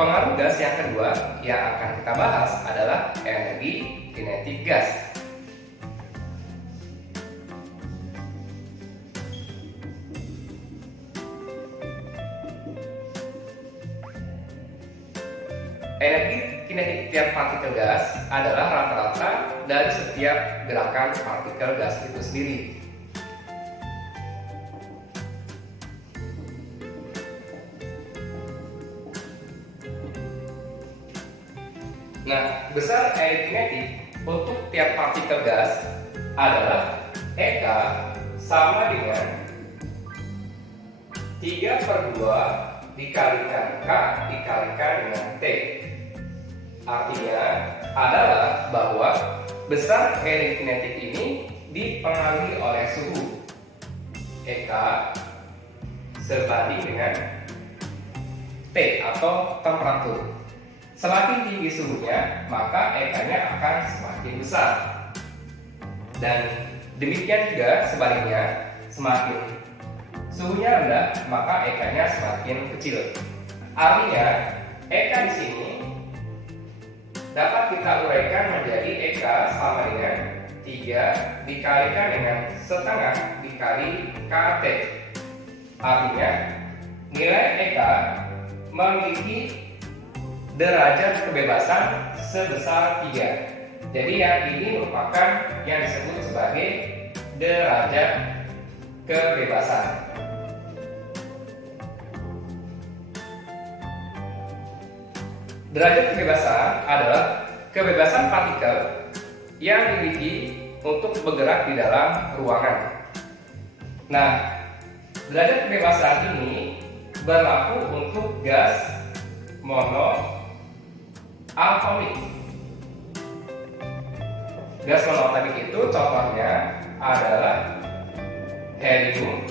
Pengaruh gas yang kedua yang akan kita bahas adalah energi kinetik gas. Energi kinetik tiap partikel gas adalah rata-rata dari setiap gerakan partikel gas itu sendiri. Nah, besar energi kinetik untuk tiap partikel gas adalah EK sama dengan 3/2 dikalikan K dikalikan dengan T. Artinya adalah bahwa besar energi kinetik ini dipengaruhi oleh suhu EK sebanding dengan T atau temperatur. Semakin tinggi suhunya, maka EK-nya akan semakin besar. Dan demikian juga sebaliknya, semakin suhunya rendah, maka EK-nya semakin kecil. Artinya, EK di sini dapat kita uraikan menjadi EK sama dengan 3 dikalikan dengan setengah dikali KT. Artinya, nilai EK memiliki derajat kebebasan sebesar 3. Jadi yang ini merupakan yang disebut sebagai derajat kebebasan. Derajat kebebasan adalah kebebasan partikel yang dimiliki untuk bergerak di dalam ruangan. Nah, derajat kebebasan ini berlaku untuk gas monoatomik. Gas monoatomik itu contohnya adalah helium,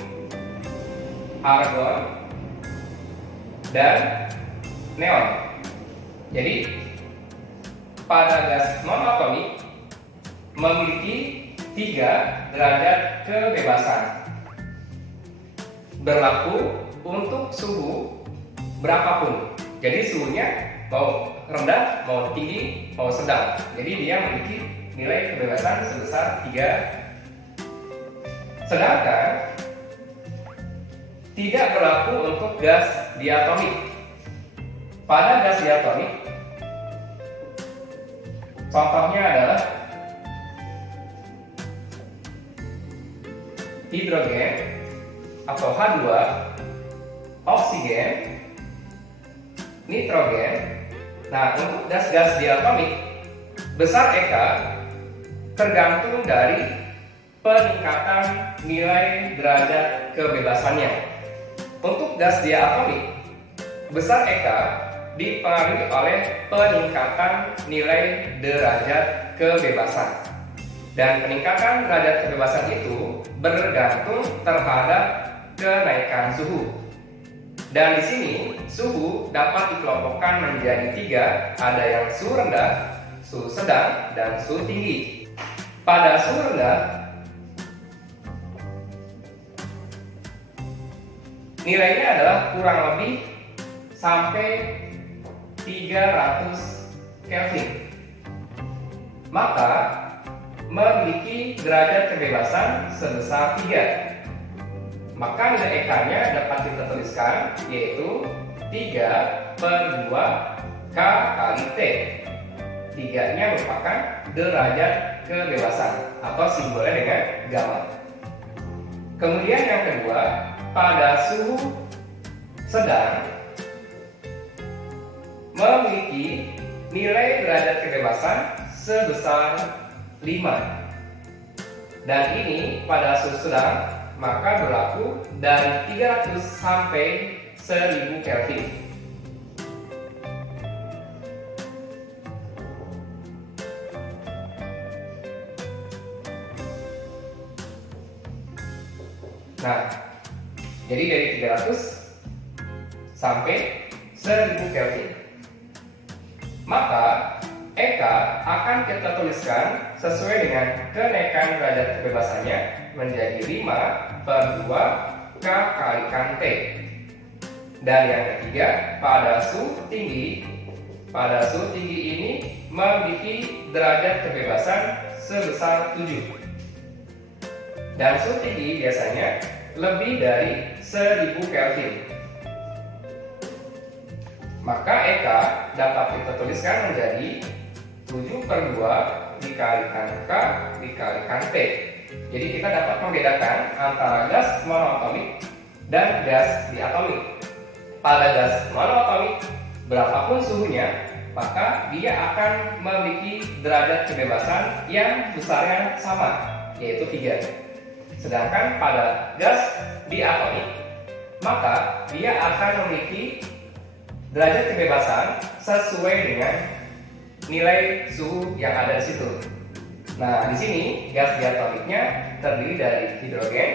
argon, dan neon. Jadi, pada gas monoatomik memiliki 3 derajat kebebasan. Berlaku untuk suhu berapapun. Jadi suhunya mau rendah, mau tinggi, mau sedang. Jadi dia memiliki nilai kebebasan sebesar 3. Sedangkan tidak berlaku untuk gas diatomik. Pada gas diatomik, contohnya adalah hidrogen atau H2, oksigen, nitrogen. Nah, untuk gas-gas diatomik, besar EK tergantung dari peningkatan nilai derajat kebebasannya. Untuk gas diatomik, besar EK dipengaruhi oleh peningkatan nilai derajat kebebasan. Dan peningkatan derajat kebebasan itu bergantung terhadap kenaikan suhu. Dan di sini suhu dapat dikelompokkan menjadi 3, ada yang suhu rendah, suhu sedang, dan suhu tinggi. Pada suhu rendah, nilainya adalah kurang lebih sampai 300 Kelvin. Maka memiliki derajat kebebasan sebesar 3. Maka nilai EK-nya dapat kita tuliskan yaitu 3/2 K kali T. 3-nya merupakan derajat kebebasan atau simbolnya dengan gamma. Kemudian yang kedua, pada suhu sedang memiliki nilai derajat kebebasan sebesar 5. Dan ini pada suhu sedang maka berlaku dari 300 sampai 1000 Kelvin. Nah, jadi dari 300 sampai 1000 Kelvin. Maka EK akan kita tuliskan sesuai dengan kenaikan derajat kebebasannya menjadi 5/2 K kalikan T. Dan yang ketiga, pada suhu tinggi ini memiliki derajat kebebasan sebesar 7. Dan suhu tinggi biasanya lebih dari 1000 Kelvin. Maka EK dapat kita tuliskan menjadi 7/2 dikalikan K dikalikan T. Jadi kita dapat membedakan antara gas monoatomik dan gas diatomik. Pada gas monoatomik, berapapun suhunya, maka dia akan memiliki derajat kebebasan yang besarnya sama, yaitu 3. Sedangkan pada gas diatomik, maka dia akan memiliki derajat kebebasan sesuai dengan nilai suhu yang ada di situ. Nah, di sini gas diatomiknya terdiri dari hidrogen,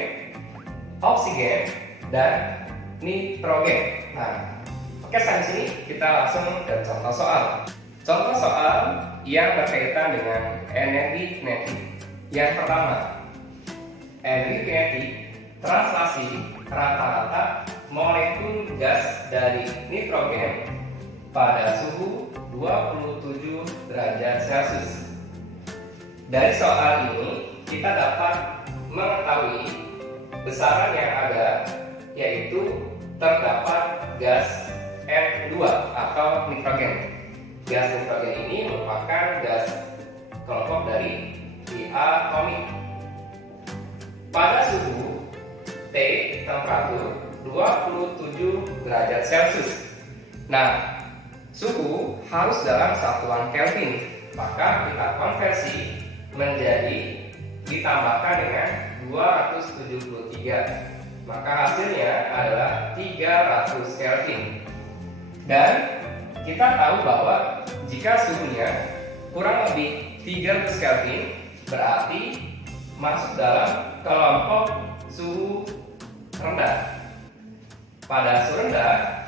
oksigen, dan nitrogen. Nah, oke, sampai sini kita langsung ke contoh soal. Contoh soal yang berkaitan dengan energi kinetik. Yang pertama, energi kinetik translasi rata-rata molekul gas dari nitrogen pada suhu 27 derajat Celcius. Dari soal ini kita dapat mengetahui besaran yang ada, yaitu terdapat gas N2 atau nitrogen. Gas nitrogen ini merupakan gas kelompok dari diatomik. Pada suhu T, temperatur 27 derajat Celcius. Nah, suhu harus dalam satuan Kelvin, maka kita konversi menjadi ditambahkan dengan 273. Maka hasilnya adalah 300 Kelvin. Dan kita tahu bahwa jika suhunya kurang lebih 300 Kelvin, berarti masuk dalam kelompok suhu rendah. Pada suhu rendah,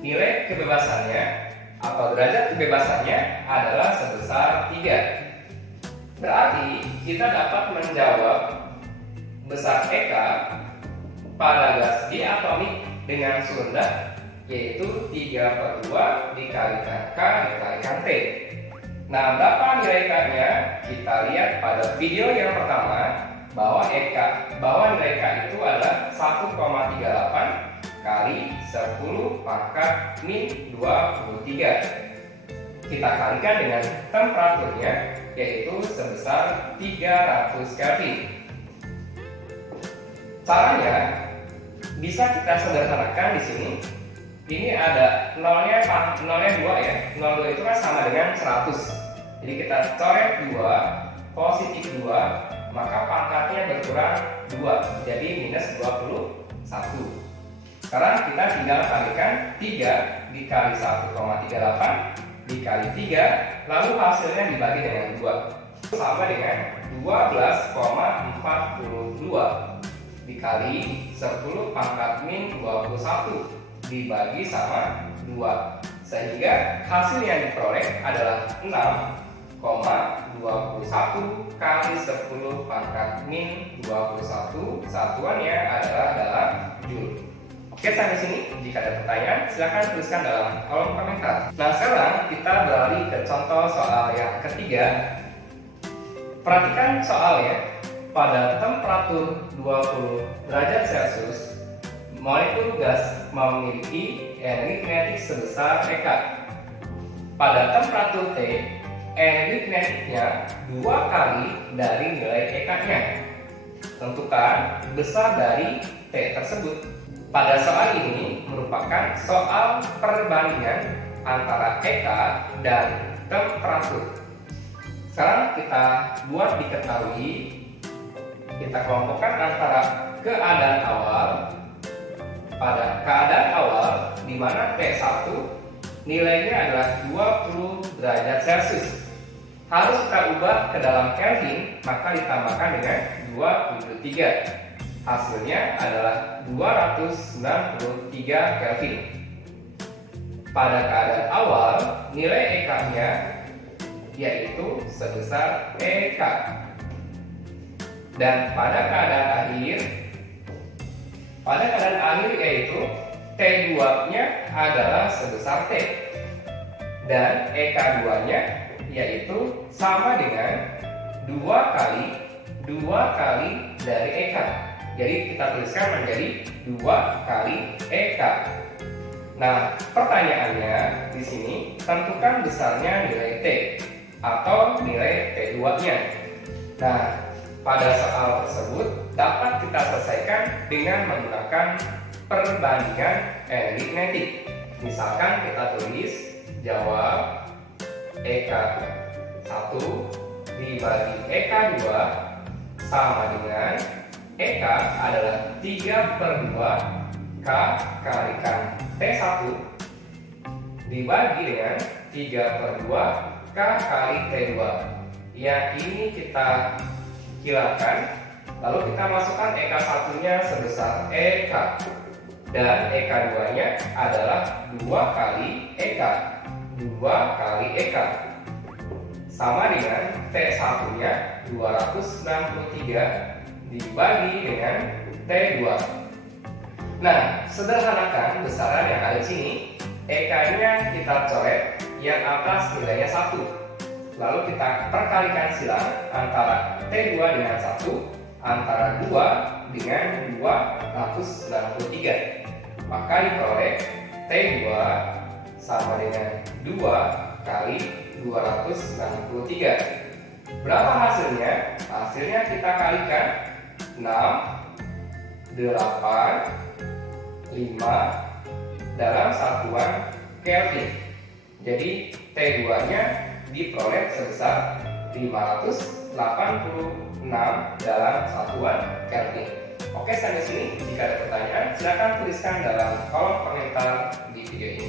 nilai kebebasannya atau derajat kebebasannya adalah sebesar 3. Berarti kita dapat menjawab besar EK pada gas diatomik dengan suhu rendah, yaitu 3/2 dikalikan K dikalikan T. Nah, berapa nilai K-nya? Kita lihat pada video yang pertama bahwa nilai K itu adalah 1,38 kali 10 pangkat min 23. Kita kalikan dengan temperaturnya, yaitu sebesar 300 Kelvin. Caranya bisa kita sederhanakan di sini. Ini ada nolnya 2 ya. 02 itu kan sama dengan 100. Jadi kita coret 2, positif 2, maka pangkatnya berkurang 2, jadi minus 21. Sekarang kita tinggal kalikan 3 dikali 1,38 dikali 3, lalu hasilnya dibagi dengan 2, sama dengan 12,42 dikali 10 pangkat min 21 dibagi sama 2, sehingga hasil yang diperoleh adalah 6,21 kali 10 pangkat min 21, satuannya adalah dalam Joule. Oke, sampai sini. Jika ada pertanyaan, silahkan tuliskan dalam kolom komentar. Nah, sekarang kita beralih ke contoh soal yang ketiga. Perhatikan soalnya. Pada temperatur 20 derajat Celcius, molekul gas memiliki energi kinetik sebesar EK. Pada temperatur T, energi kinetiknya 2 kali dari nilai EK-nya. Tentukan besar dari T tersebut. Pada soal ini merupakan soal perbandingan antara EK dan temperatur. Sekarang kita buat diketahui, kita kelompokkan antara keadaan awal. Pada keadaan awal di mana T1 nilainya adalah 20 derajat Celcius, harus kita ubah ke dalam Kelvin, maka ditambahkan dengan 23. Hasilnya adalah 293 Kelvin. Pada keadaan awal, nilai EK-nya yaitu sebesar EK. Dan pada keadaan akhir yaitu T2-nya adalah sebesar T. Dan EK2-nya yaitu sama dengan 2 kali dari EK. Jadi kita tuliskan menjadi 2 kali EK. Nah, pertanyaannya di sini tentukan besarnya nilai T atau nilai T2-nya. Nah, pada soal tersebut dapat kita selesaikan dengan menggunakan perbandingan aritmetik. Misalkan kita tulis jawab EK1 dibagi EK2 sama dengan EK adalah 3/2 K kalikan T1 dibagi dengan 3/2 K kali T2. Ya, ini kita hilangkan, lalu kita masukkan EK1-nya sebesar EK dan EK2-nya adalah 2 kali EK. 2 kali EK sama dengan T1-nya 263 dibagi dengan T2. Nah, sederhanakan besaran yang ada di sini. EK-nya kita coret, yang atas nilainya 1. Lalu kita perkalikan silang antara T2 dengan 1, antara 2 dengan 263. Maka diperoleh T2 sama dengan 2 kali 263. Berapa hasilnya? Hasilnya kita kalikan 6, 8, 5 dalam satuan Kelvin. Jadi T2-nya diperoleh sebesar 586 dalam satuan Kelvin. Oke, sampai sini. Jika ada pertanyaan, silakan tuliskan dalam kolom komentar di video ini.